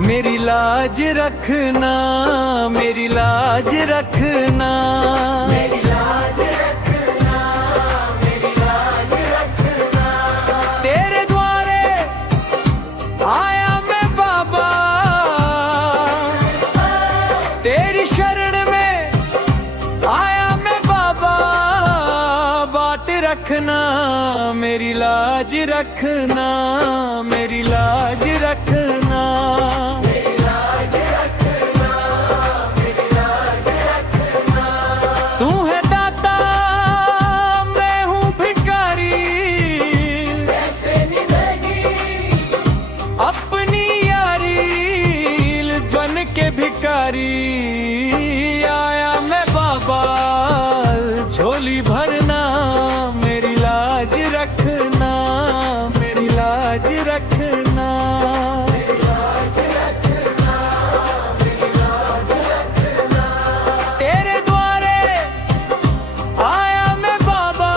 मेरी लाज रखना, मेरी लाज रखना, मेरी लाज रखना, मेरी लाज रखना। तेरे द्वारे आया मैं बाबा, तेरी शरण में आया मैं बाबा। बात रखना, मेरी लाज रखना, मेरी लाज रखना, मेरी लाज रखना, मेरी लाज रखना। तू है दाता मैं हूँ भिखारी, कैसे निभेगी अपनी यारी बन के भिखारी। आया मैं बाबा झोली भरना, मेरी लाज रखना, मेरी लाज रखना। मेरी लाज रखना, मेरी लाज रखना। तेरे द्वारे आया मैं बाबा,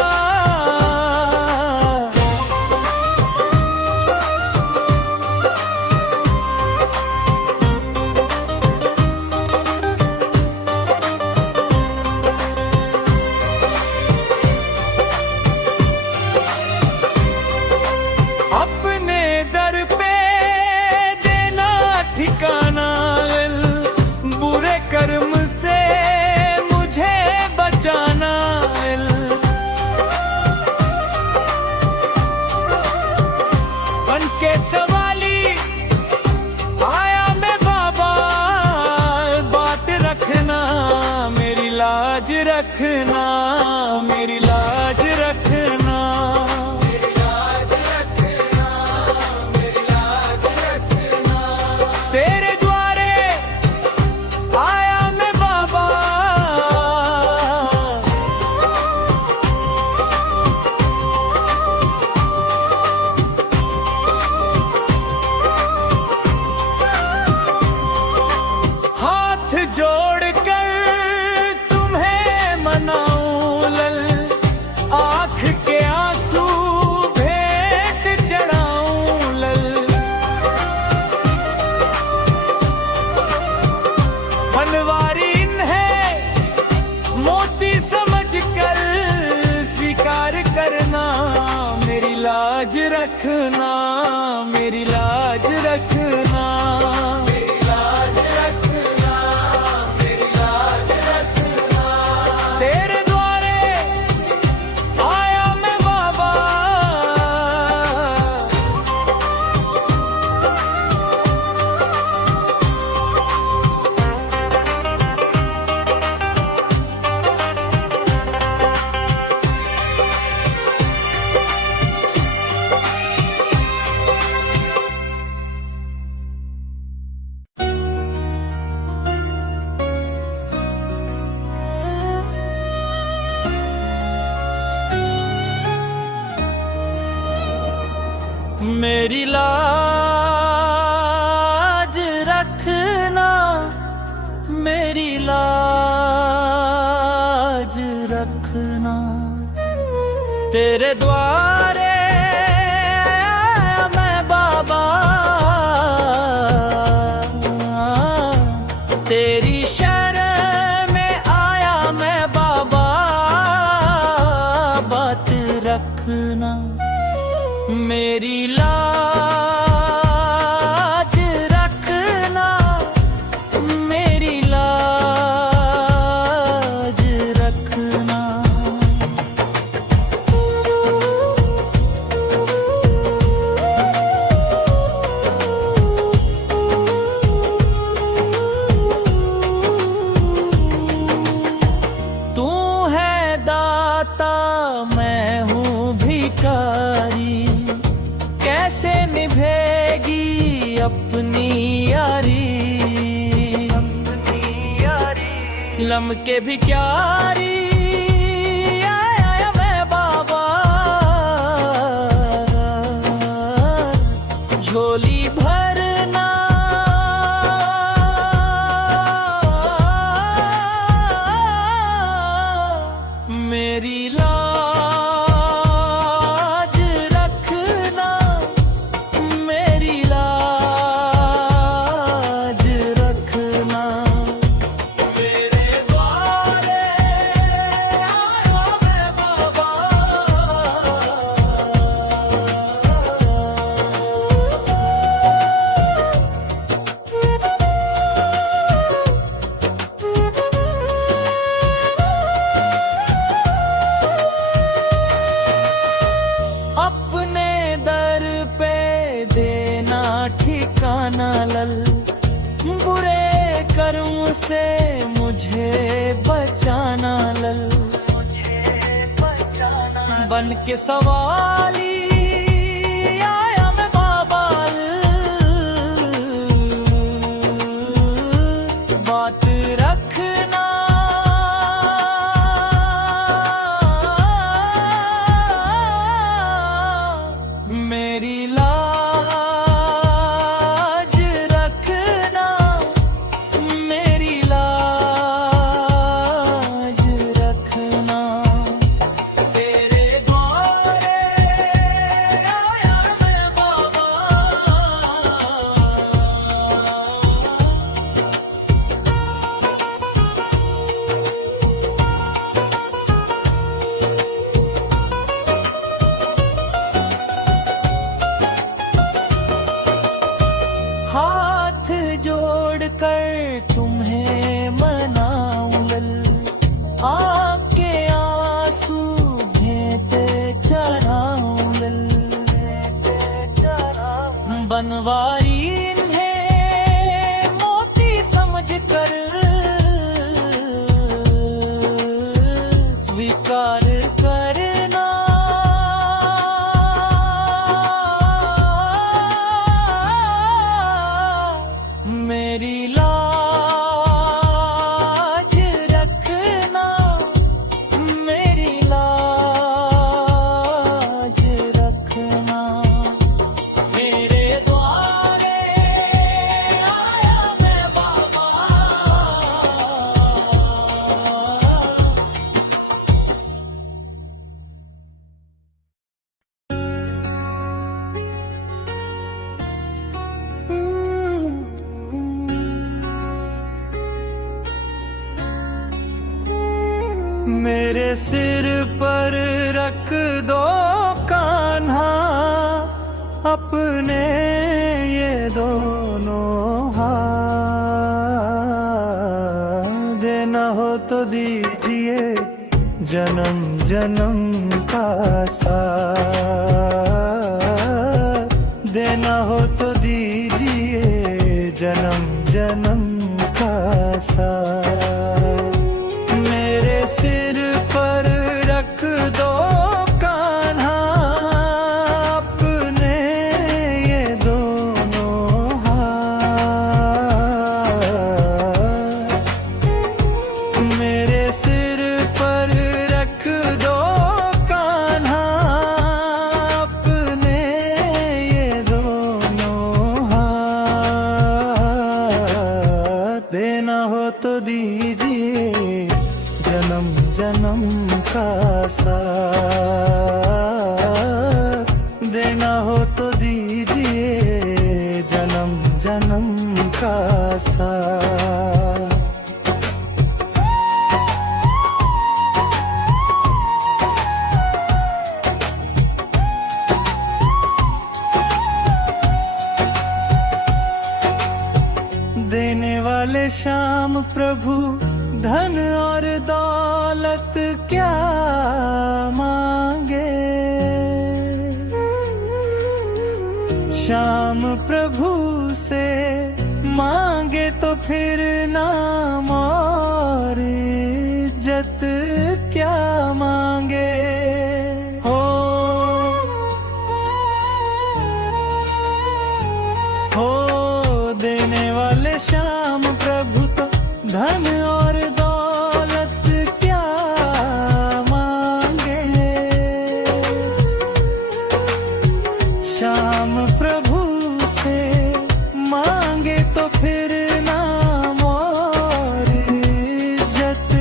अपने दर पे देना ठिकाना, बुरे कर्म से मुझे बचाना। बन के सवाली आया मैं बाबा, बात रखना, मेरी लाज रखना, मेरी लाज रखना। मेरी लाज रखना, मेरी लाज रखना। तेरे द्वारे आया मैं बाबा, हाथ जोड़कर तुम्हें मनाऊं लल, आँख के आंसू भेंट चढ़ाऊं लल। बनवारी इन्हें मोती समझकर स्वीकार करना, मेरी लाज रखना, मेरी लाज रखना। मेरी लाज रखना, मेरी लाज रखना। तेरे द्वारे आया मैं बाबा, मेरी लाज रखना, मेरी लाज रखना। तेरे द्वारे आया मैं बाबा, तेरी शरण में आया मैं बाबा। बात रखना, मेरी लाज रखना, मेरी लाज रखना। तू है दाता मैं हूँ भिखारी, कैसे निभेगी अपनी यारी। लम के भिखारी आया मैं बाबा, झोली भरना, मेरी लाज रखना, मेरी लाज ठिकाना लल, बुरे कर्म से मुझे बचाना लल, बन के सवाली आया मैं बाबा, बात रखना मेरी लाज रखना, मेरी लाज रखना। तेरे द्वारे आया मैं बाबा, हाथ जोड़कर तुम्हें मनाऊं लल, आपके आंसू भेंट चढ़ाऊं लल, बनवारी इन्हें मोती समझकर स्वीकार करना। मेरी लाज रखना, मेरी लाज रखना। मेरे द्वारे आया मैं बाबा, मेरे सिर पर रख दो कान्हा अपने ये दोनों हाथ, देना हो तो दीजिए जन्म जन्म का साथ, देना हो तो दीजिए जन्म जन्म का साथ। मेरे सिर पर रख दो कान्हा अपने ये दोनों हाथ, मेरे सिर पर रख दो कान्हा अपने ये दोनों हाथ, देना हो तो दीजिए जन्म जन्म का साथ, देना हो तो दीजिए जन्म जन्म का साथ। देने वाले श्याम प्रभु धन और दौलत क्या मांगे, श्याम प्रभु से मांगे तो फिर नाम और इज्जत क्या मांगे। हो देने वाले श्याम प्रभु तो धन और दौलत क्या मांगे, श्याम प्रभु से मांगे तो फिर नाम और इज्जत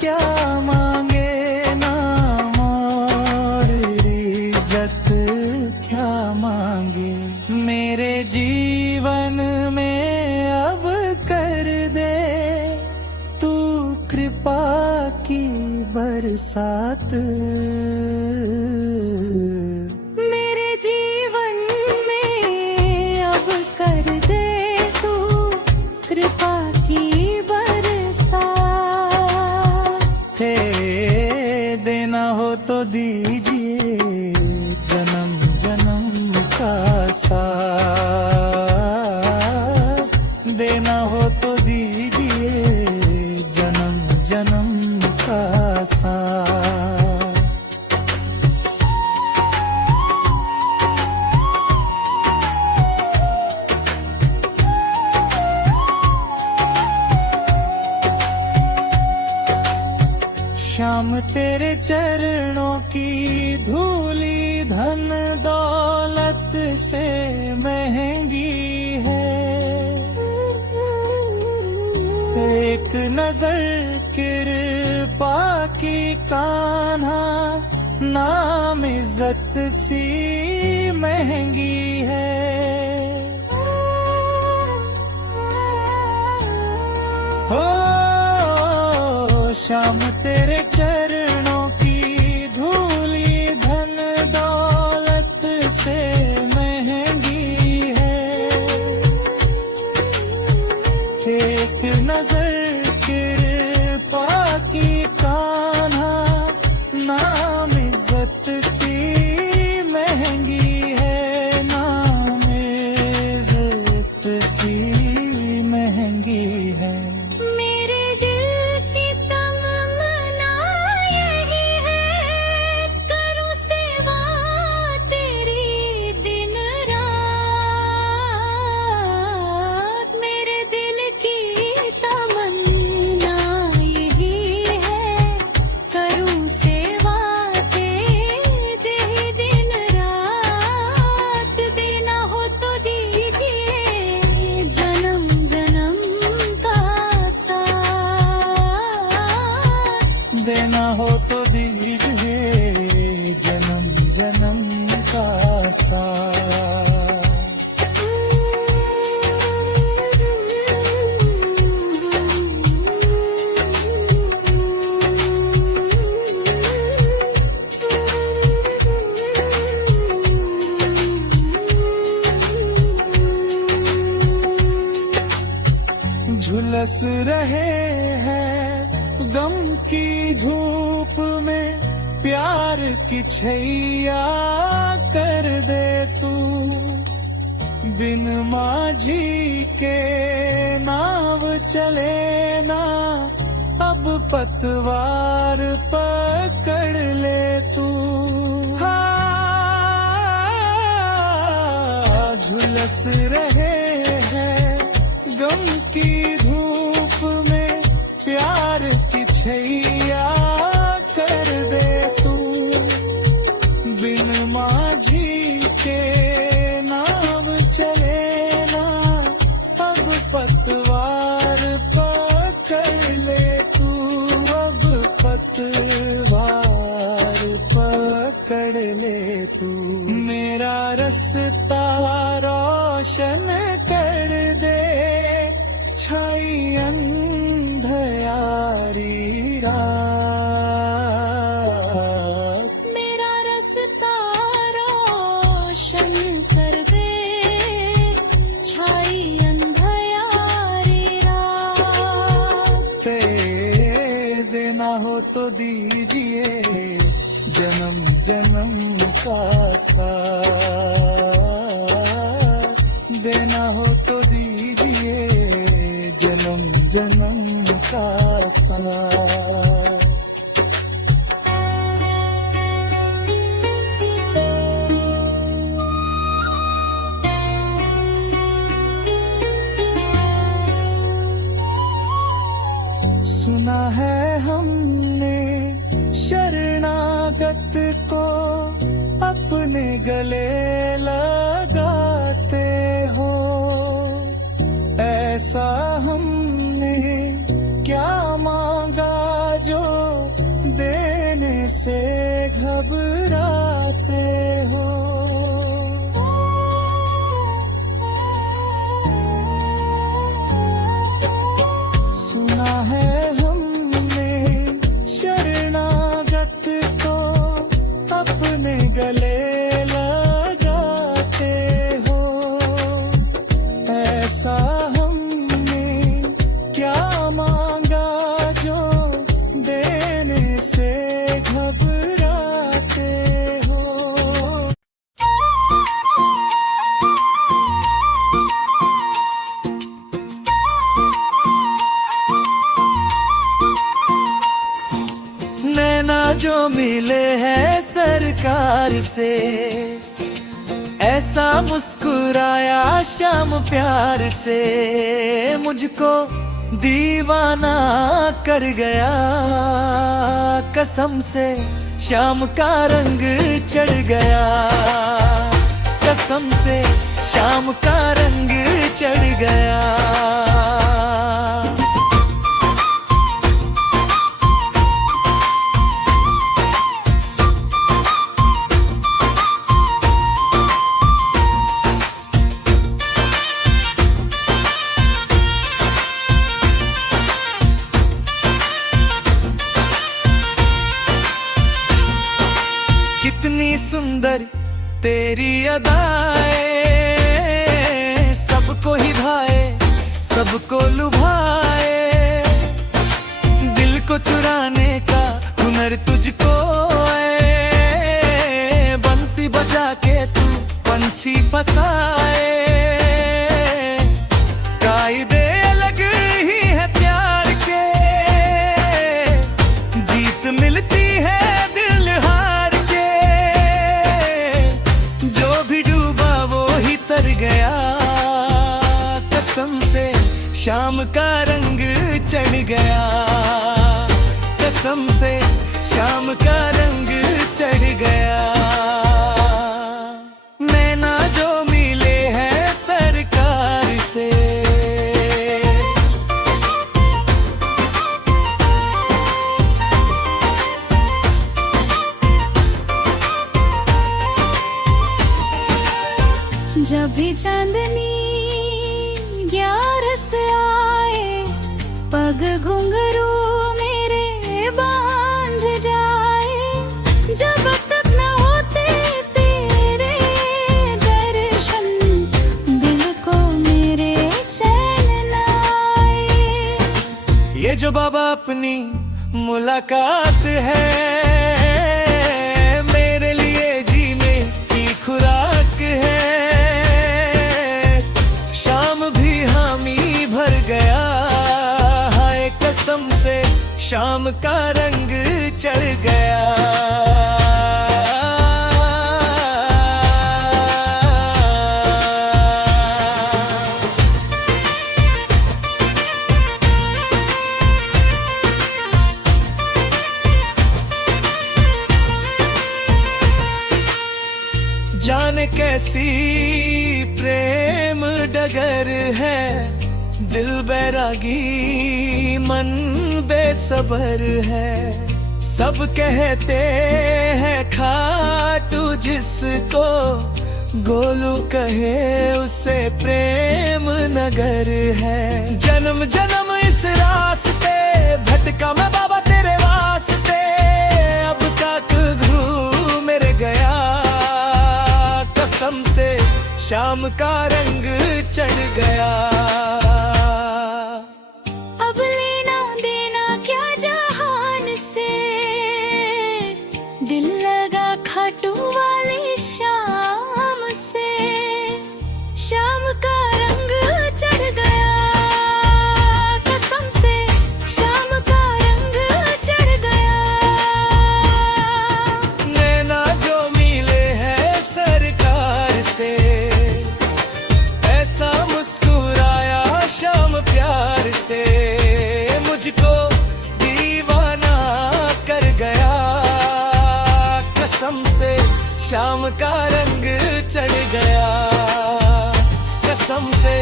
क्या मांगे, नाम और इज्जत क्या मांगे। मेरे जीवन में अब कर दे तू कृपा की बरसात, मेरे जीवन में अब कर दे तू कृपा की बरसात। हे देना हो तो दीजिए जन्म जन्म का साथ, चरणों की धूली धन दौलत से महंगी है। एक नजर कृपा की कान्हा नाम इज्जत सी महंगी है। हो श्याम तेरे चरणों की धूली धन दौलत से महंगी है। एक नजर कृपा की कान्हा नाम इज्जत सी महंगी है। नाम इज्जत सी महंगी है। मेरे दिल की तमन्ना यही है, करूं सेवा तेरी दिन रात। मेरे दिल की तमन्ना यही है, करूं सेवा तेरी दिन रात। देना हो तो दीजिए जन्म जन्म का साथ। देना हो तो दीजिए जन्म जन्म का साथ। झुलस रहे हैं गम की धूप में, प्यार की छैया कर दे तू। बिन माझी के नाव चले ना, अब पतवार पकड़ ले तू। हाँ झुलस रहे हैं गम की धूप में, प्यार की छैया कर दे तू। बिन माझी के नाव चले ना, अब पतवार पकड़ ले तू। अब पतवार पकड़ ले तू। मेरा रास्ता रोशन कर दे, छाई अंधियारी रात। मेरा रास्ता रोशन कर दे, छाई अंधियारी रात। देना हो तो दीजिए जन्म जन्म का साथ। देना हो तो दीजिए जन्म जन्म का साथ। सुना है हमने शरणागत को अपने गले लगाते हो। ऐसा हमने क्या मांगा जो देने से घबराते हो। सुना है हमने शरणागत को अपने गले लगाते हो। ऐसा हमने क्या मांगा जो देने से घबराते हो। नैना जो मिले हैं सरकार से, ऐसा मुस्कुराया शाम प्यार से। मुझको दीवाना कर गया कसम से, शाम का रंग चढ़ गया कसम से, शाम का रंग चढ़ गया। कितनी सुंदर तेरी अदाएं, सबको ही भाए सबको लुभाए, दिल को चुराने का हुनर तुझको है, बंसी बजा के तू पंछी फसाए, कायदे अलग ही है प्यार के, जीत मिलती है दिल हार के, जो भी डूबा वो ही तर गया कसम से, शाम का रंग चढ़ गया कसम से, शाम का रंग चढ़ गया। नैना जो मिले हैं सरकार से, जब भी चांदनी 11 से आए, पग घुंघरू मेरे बांध जाए, जब तक न होते तेरे दर्शन, दिल को मेरे चैन न आए। ये जो बाबा अपनी मुलाकात है, मेरे लिए जीने की खुराक है, शाम भी हामी भर गया हाय कसम से, शाम का रंग चढ़ गया। जाने कैसी प्रेम डगर है, दिल बैरागी मन बेसबर है, सब कहते हैं खाटू जिसको, गोलू कहे उसे प्रेम नगर है। जन्म जन्म इस रास्ते भटका मैं बाबा तेरे वास्ते, अब तक घूम गया कसम से, शाम का रंग चढ़ गया। अब लेना देना क्या जहान से, दिल लगा खाटू वाली शाम से, शाम का रंग चढ़ गया कसम से, शाम का रंग चढ़ गया। नैना जो मिले हैं सरकार से, ऐसा मुस्कुराया शाम प्यार से, मुझको दीवाना कर गया कसम से, शाम का रंग चढ़ गया कसम से,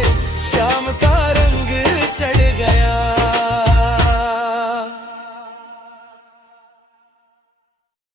शाम का रंग चढ़ गया।